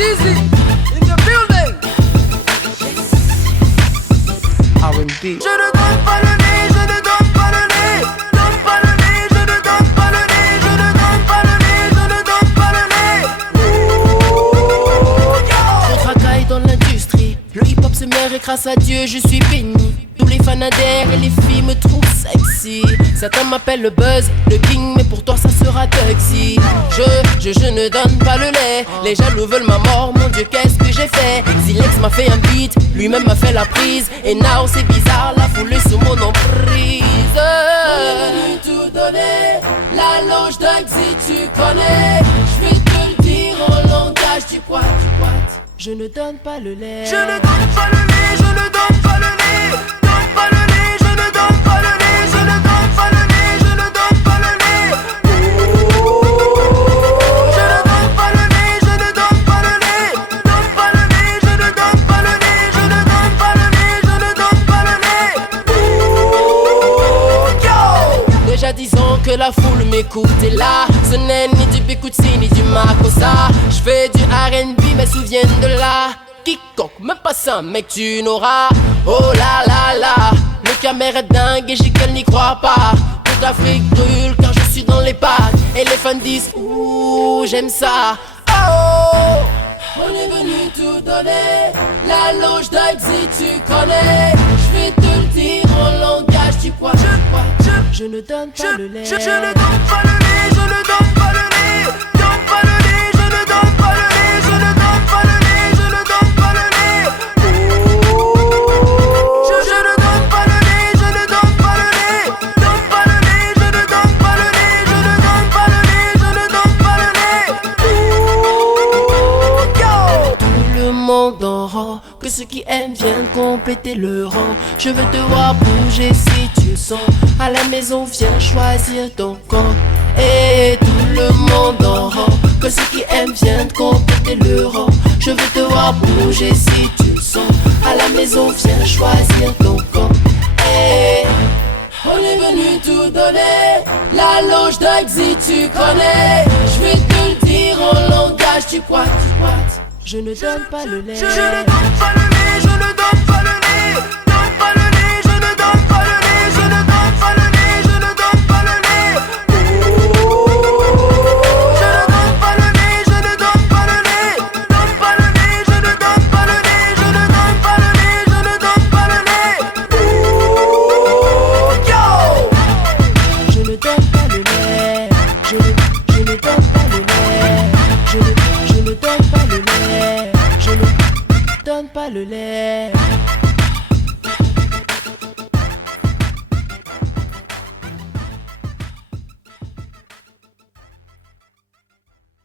Easy in the building. R&B. Je ne donne pas le nez, je ne donne pas le nez. Donne pas le nez, je ne donne pas le nez. Je ne donne pas le nez, je ne donne pas le nez. Je travaille dans l'industrie. Le hip-hop se mère et grâce à Dieu je suis béni. Tous les fanadères et les filles me trouvent sexy. Certains m'appellent le buzz, le king, mais pour toi ça sera Tuxi. Je ne donne pas le lait. Les jaloux veulent ma mort, mon Dieu qu'est-ce que j'ai fait. Zilex m'a fait un beat, lui-même m'a fait la prise. Et now c'est bizarre, la foule est sous mon emprise. On est venu tout donner, la loge Tuxi tu connais. Je vais te le dire en langage du poit. Je ne donne pas le lait. Je ne donne pas le lait, je ne donne pas le lait. Donne pas le lait, je ne donne pas le lait. Je ne donne pas le lait, je ne donne pas le lait. Je ne donne pas le lait, je ne donne pas le lait. Donne pas le lait, je ne donne pas le lait. Je ne donne pas le lait, je ne donne pas le lait. Déjà 10 ans que la foule m'écoute. Et là, ce n'est ni du Bikutsi ni du Makossa. Je fais du R&B mais souviens de là. Quiconque, même pas ça, mec, tu n'auras. Oh là là là, le caméra est dingue et j'ai qu'elle n'y croit pas. Toute l'Afrique brûle quand je suis dans les bacs. Et les fans disent, ouh, j'aime ça. Oh, on est venu tout donner. La loge Tuxi, tu connais. Je vais te le dire en langage du poids. Je ne donne pas le lait. Je ne donne pas le lait, je ne donne pas le lait. Donne pas le lait, je ne donne pas le lait. Je ne donne pas le lait, je ne donne pas le lait. Je ne donne pas le lait, je ne donne pas le lait. Donne pas le lait, je ne donne pas le lait. Je ne donne pas le lait, je ne donne pas le lait. Tout le monde en rang, que ceux qui aiment viennent compléter le rang. Je veux te voir bouger si tu le sens. À la maison viens choisir ton camp. Et tout le monde en rang, que ceux qui aiment viennent compléter le rang. Je veux te voir bouger si tu le sens. À la maison viens choisir ton camp. Et on est venu tout donner. La loge Tuxi tu connais. Je vais te le dire en langage du poit. Je ne donne pas le lait. Je ne donne pas le lait, je ne donne pas le lait. Donne pas le lait, je ne donne pas le lait. Je ne donne pas le lait, je ne donne pas le lait. Je ne donne pas le lait, je ne donne pas le lait. Donne pas le lait, je ne donne pas le lait. Je ne donne pas le lait, je ne donne pas le lait. Je ne donne pas le lait. Je ne donne pas le lait. Je ne donne pas le lait. Je ne donne pas le lait.